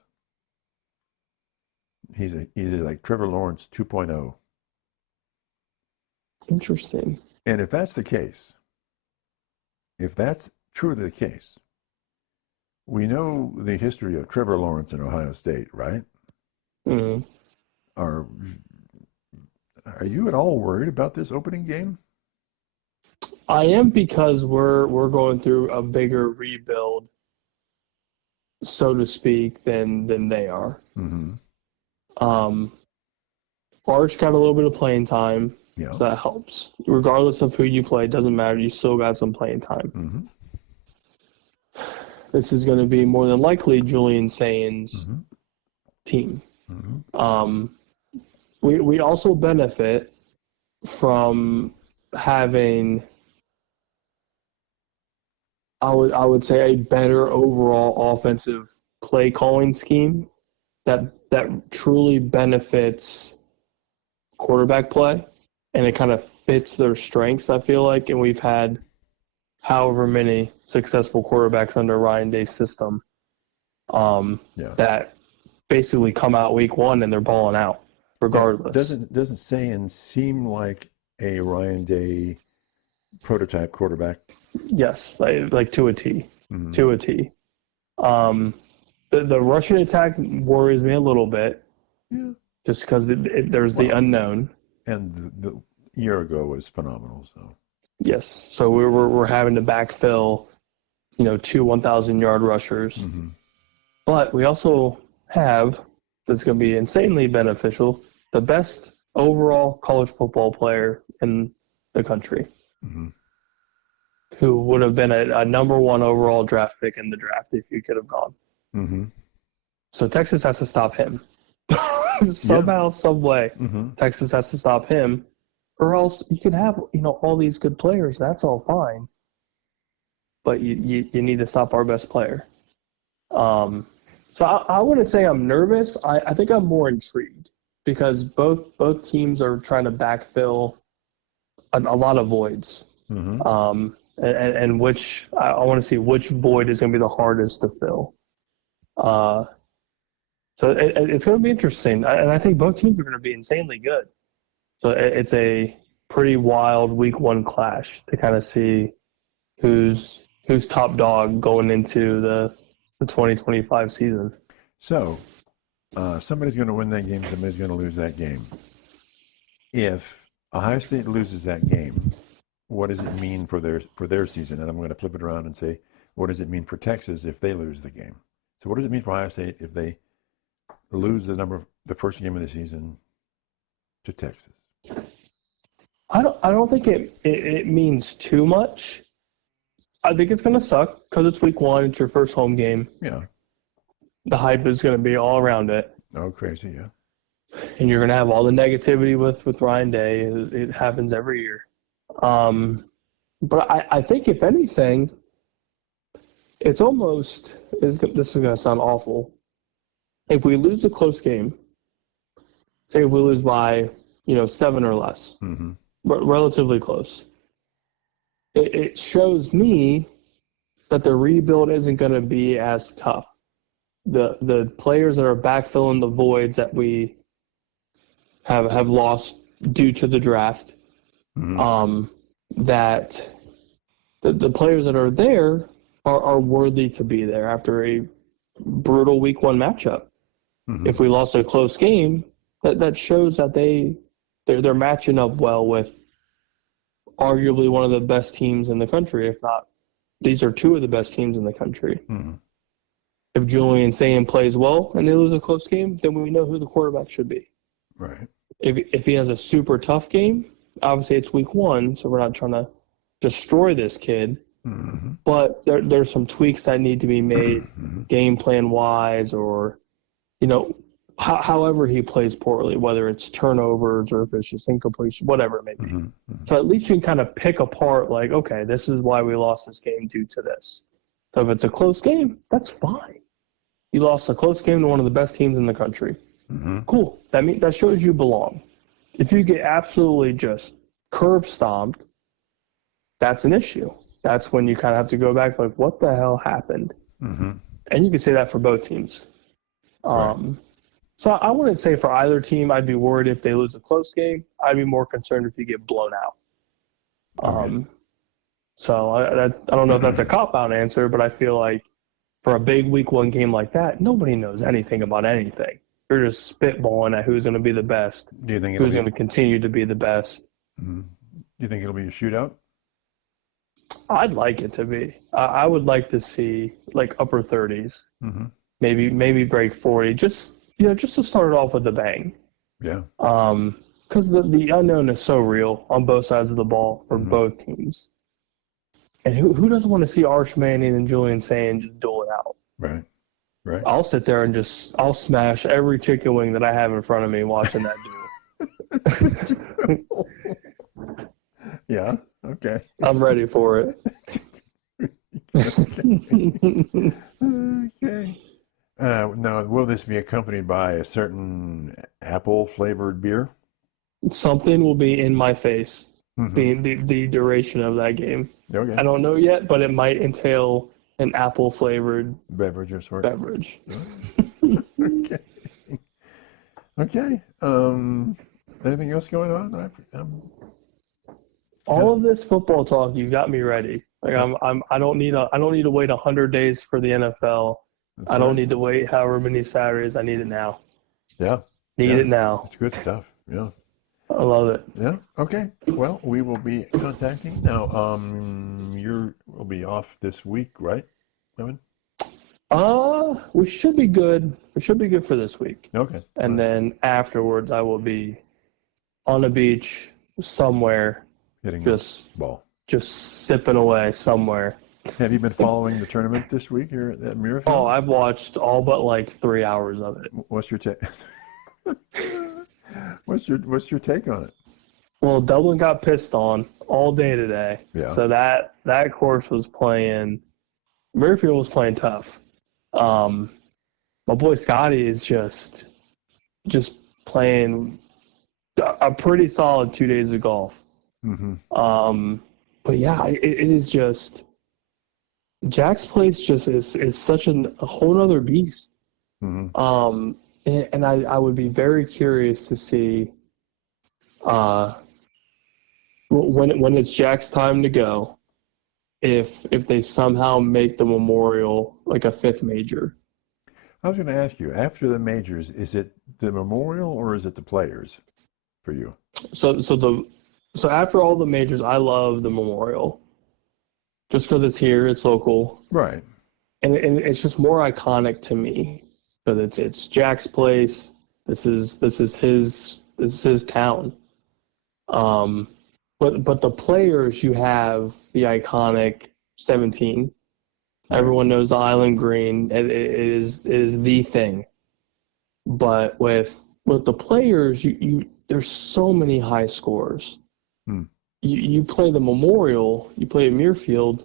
He's like Trevor Lawrence 2.0. Interesting. And if that's the case, if that's truly the case, we know the history of Trevor Lawrence in Ohio State, right? Mm-hmm. Are you at all worried about this opening game? I am, because we're going through a bigger rebuild, so to speak, than they are. Arch got a little bit of playing time, so that helps. Regardless of who you play, it doesn't matter. You still got some playing time. This is going to be more than likely Julian Sain's team. We also benefit from having, I would say, a better overall offensive play calling scheme that truly benefits quarterback play, and it kind of fits their strengths, I feel like. And we've had however many successful quarterbacks under Ryan Day's system that basically come out week 1 and they're balling out regardless. Doesn't Sayin seem like a Ryan Day prototype quarterback? Yes, like to a T. To a T. The rushing attack worries me a little bit, just because there's the unknown. And the year ago was phenomenal. So yes, so we're having to backfill, 2 1,000-yard rushers, but we also have, that's going to be insanely beneficial, the best overall college football player in the country, who would have been a number one overall draft pick in the draft if you could have gone. So Texas has to stop him. Somehow, some way, Texas has to stop him, or else you can have all these good players. That's all fine, but you need to stop our best player. So I wouldn't say I'm nervous. I think I'm more intrigued because both teams are trying to backfill a lot of voids, and which I want to see which void is going to be the hardest to fill. So it's going to be interesting, and I think both teams are going to be insanely good. So it's a pretty wild week one clash to kind of see who's top dog going into the 2025 season. So somebody's going to win that game, somebody's going to lose that game. If Ohio State loses that game, what does it mean for their season? And I'm going to flip it around and say, what does it mean for Texas if they lose the game? So what does it mean for Ohio State if they lose the first game of the season to Texas? I don't think it means too much. I think it's going to suck because it's week one. It's your first home game. Yeah. The hype is going to be all around it. Oh, crazy, yeah. And you're going to have all the negativity with Ryan Day. It happens every year. But I think if anything, it's almost – this is going to sound awful. If we lose a close game, say if we lose by, 7 or less, relatively close, it shows me that the rebuild isn't going to be as tough. The players that are backfilling the voids that we have lost due to the draft, that the players that are there are worthy to be there after a brutal week one matchup. If we lost a close game, that shows that they're matching up well with arguably one of the best teams in the country, if not these are two of the best teams in the country. If Julian Sayin plays well and they lose a close game, then we know who the quarterback should be. Right. If he has a super tough game, obviously it's week one, so we're not trying to destroy this kid. But there's some tweaks that need to be made game plan wise, or however he plays poorly, whether it's turnovers or if it's just incompletion, whatever it may be. So at least you can kind of pick apart, like, okay, this is why we lost this game due to this. So if it's a close game, that's fine. You lost a close game to one of the best teams in the country. Cool. That shows you belong. If you get absolutely just curb stomped, that's an issue. That's when you kind of have to go back, like, what the hell happened? And you can say that for both teams. Right. So I wouldn't say for either team I'd be worried if they lose a close game. I'd be more concerned if you get blown out. Okay. So I don't know if that's a cop-out answer, but I feel like for a big week one game like that, nobody knows anything about anything. You're just spitballing at who's going to be the best, Do you think who's going to continue to be the best. Do you think it'll be a shootout? I'd like it to be. I would like to see like upper 30s, maybe break 40, just to start it off with a bang. Yeah. Because the unknown is so real on both sides of the ball for both teams. And who doesn't want to see archmanning and Julian Sayin just duel it out? Right. Right. I'll sit there and I'll smash every chicken wing that I have in front of me watching that duel. Yeah. Okay. I'm ready for it. Okay. Now, will this be accompanied by a certain apple-flavored beer? Something will be in my face the duration of that game. Okay. I don't know yet, but it might entail an apple-flavored Beverage of sort. beverage. Okay. Okay. Anything else going on? All of this football talk, you got me ready. Like I don't need to wait 100 days for the NFL. I don't need to wait however many Saturdays. I need it now. Yeah. Need it now. It's good stuff. Yeah. I love it. Yeah. Okay. Well, we will be contacting now. We'll be off this week, right, Evan? We should be good. We should be good for this week. Okay. And then afterwards, I will be on a beach somewhere, Hitting just the ball. just sipping away somewhere. Have you been following the tournament this week here at Muirfield? Oh, I've watched all but like 3 hours of it. What's your take? What's your take on it? Well, Dublin got pissed on all day today. Yeah. So that course was playing. Muirfield was playing tough. My boy Scotty is just playing a pretty solid 2 days of golf. Mm-hmm. But yeah, it is just Jack's place just is such a whole other beast. Mm-hmm. And I would be very curious to see when it's Jack's time to go, if they somehow make the Memorial like a fifth major. I was going to ask you, after the majors, is it the Memorial or is it the Players for you? So after all the majors, I love the Memorial, just because it's here, it's local, Right. and it's just more iconic to me because it's Jack's place. This is his town. But the Players, you have the iconic 17. Everyone knows the Island Green. It is the thing. But with the Players, there's so many high scores. You play the Memorial, you play at Muirfield.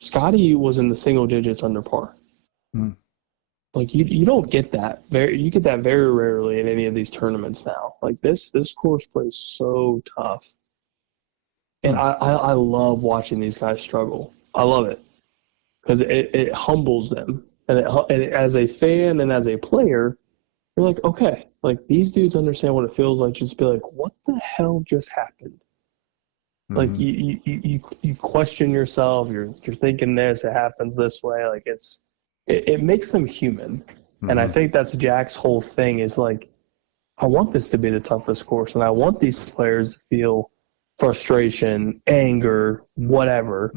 Scotty was in the single digits under par. Like you don't get that. You get that very rarely in any of these tournaments now. Like this course plays so tough. And I love watching these guys struggle. I love it because it humbles them. And as a fan and as a player, you're like, okay, like these dudes understand what it feels like. Just be like, what the hell just happened? Like you question yourself. You're thinking this. It happens this way. Like it makes them human. And I think that's Jack's whole thing is like, I want this to be the toughest course, and I want these players to feel frustration, anger, whatever.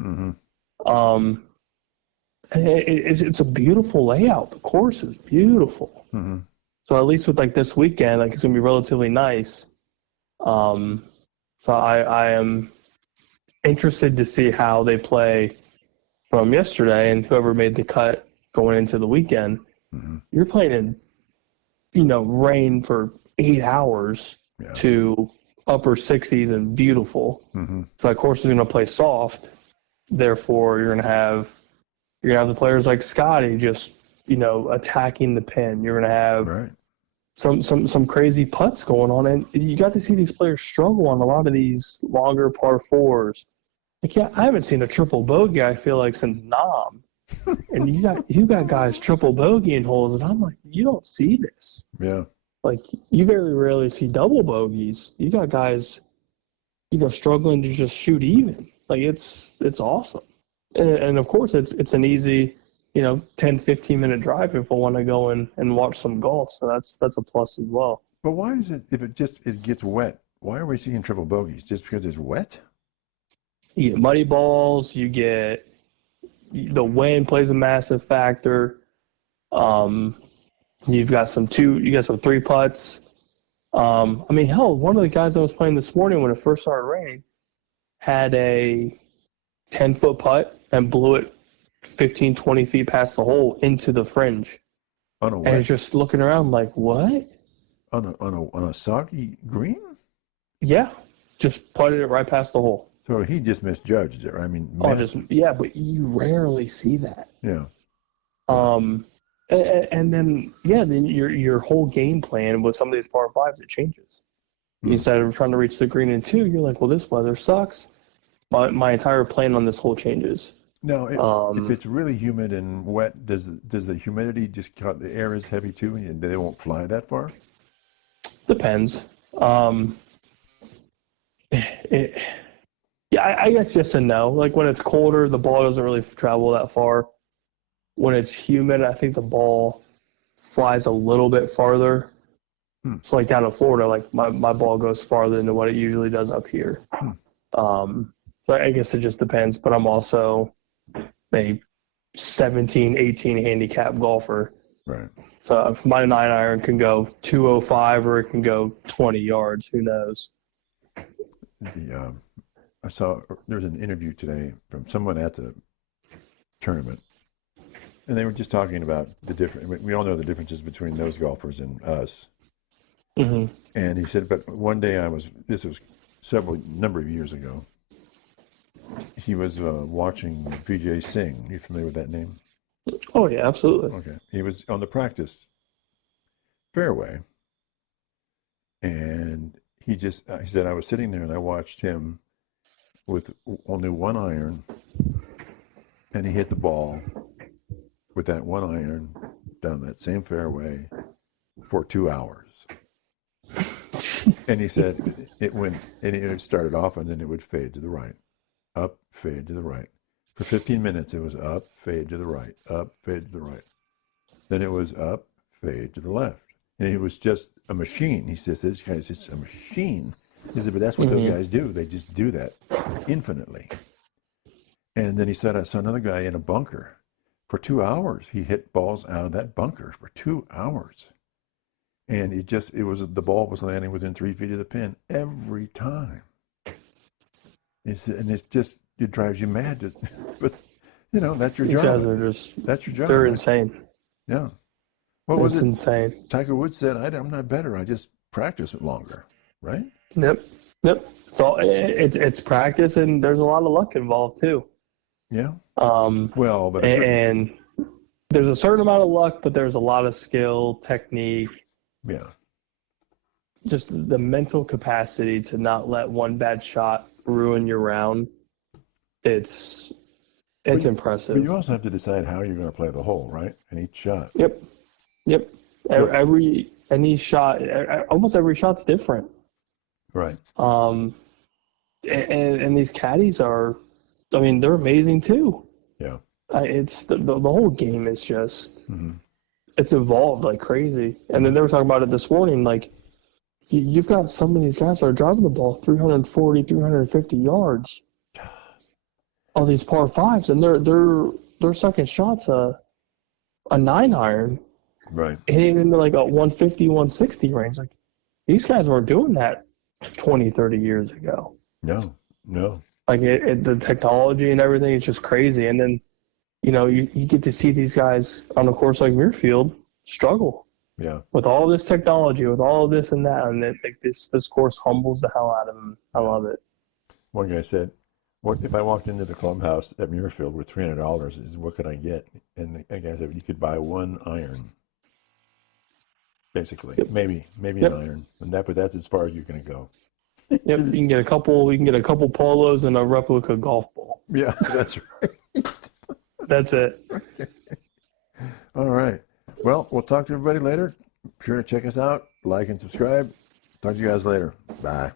It's a beautiful layout. The course is beautiful. So at least with like this weekend, like it's gonna be relatively nice. So I am interested to see how they play from yesterday, and whoever made the cut going into the weekend. You're playing in, rain for 8 hours to upper 60s and beautiful. So that course is going to play soft. Therefore, you're going to have the players like Scotty just attacking the pin. You're going to have some crazy putts going on, and you got to see these players struggle on a lot of these longer par fours. Like, I haven't seen a triple bogey, I feel like, since Nam. And you got guys triple bogeying holes, and I'm like, you don't see this. Yeah. Like, you very rarely see double bogeys. You got guys, struggling to just shoot even. Like, it's awesome. And of course, it's an easy, 10, 15-minute drive if I want to go and watch some golf. So that's a plus as well. But why is it, if it gets wet, why are we seeing triple bogeys? Just because it's wet? You get muddy balls. You get the wind plays a massive factor. You've got some 3 putts. Hell, one of the guys I was playing this morning when it first started raining had a 10-foot putt and blew it 15, 20 feet past the hole into the fringe. And it's just looking around like, what? On a soggy green? Yeah, just putted it right past the hole. So he just misjudged it. But you rarely see that. Yeah. And then your whole game plan with some of these par fives, it changes. Instead of trying to reach the green in 2, you're like, well, this weather sucks. My entire plan on this hole changes. Now, if it's really humid and wet, does the humidity just cut the air is heavy too, and they won't fly that far? Depends. I guess yes and no. Like when it's colder, the ball doesn't really travel that far. When it's humid, I think the ball flies a little bit farther. So like down in Florida, like my ball goes farther than what it usually does up here. So I guess it just depends. But I'm also a 17, 18 handicap golfer. Right. So if my 9-iron can go 205 or it can go 20 yards, who knows? I saw there was an interview today from someone at the tournament, and they were just talking about the different. We all know the differences between those golfers and us. Mm-hmm. And he said, but one day this was number of years ago. He was watching Vijay Singh. You familiar with that name? Oh yeah, absolutely. Okay. He was on the practice fairway, and he said, I was sitting there and I watched him with only 1 iron, and he hit the ball with that 1 iron down that same fairway for 2 hours. And he said it started off and then it would fade to the right, up, fade to the right. For 15 minutes, it was up, fade to the right, up, fade to the right. Then it was up, fade to the left. And it was just a machine. He says, this guy's just a machine. He said, but that's what those guys do. They just do that infinitely. And then he said, I saw another guy in a bunker. For 2 hours, he hit balls out of that bunker for 2 hours. And the ball was landing within 3 feet of the pin every time. It drives you mad. But, that's your These job. guys are That's your job. they're right? insane. Yeah. What was It's it? insane. Tiger Woods said, I'm not better. I just practice it longer. Right? Yep. It's practice, and there's a lot of luck involved too. Yeah. Well, but and there's a certain amount of luck, but there's a lot of skill, technique. Yeah. Just the mental capacity to not let one bad shot ruin your round. It's impressive. But you also have to decide how you're going to play the hole, right? And each shot. Yep. Sure. Any shot, almost every shot's different. Right. And these caddies they're amazing too. Yeah. It's the whole game is just, it's evolved like crazy. And then they were talking about it this morning, like you've got some of these guys that are driving the ball 340, 350 yards. All these par 5s, and they're sucking shots a 9-iron. Right. Hitting into like a 150, 160 range. Like these guys weren't doing that 20, 30 years ago. No. Like the technology and everything is just crazy. And then, you get to see these guys on a course like Muirfield struggle. Yeah. With all this technology, with all this and that, and this course humbles the hell out of them. I love it. One guy said, "What if I walked into the clubhouse at Muirfield with $300? What could I get?" And the guy said, "You could buy 1 iron." Basically, maybe an iron, but that's as far as you're going to go. Yep, you can get a couple polos and a replica golf ball. Yeah, that's right. That's it. Okay. All right. Well, we'll talk to everybody later. Be sure to check us out, like and subscribe. Talk to you guys later. Bye.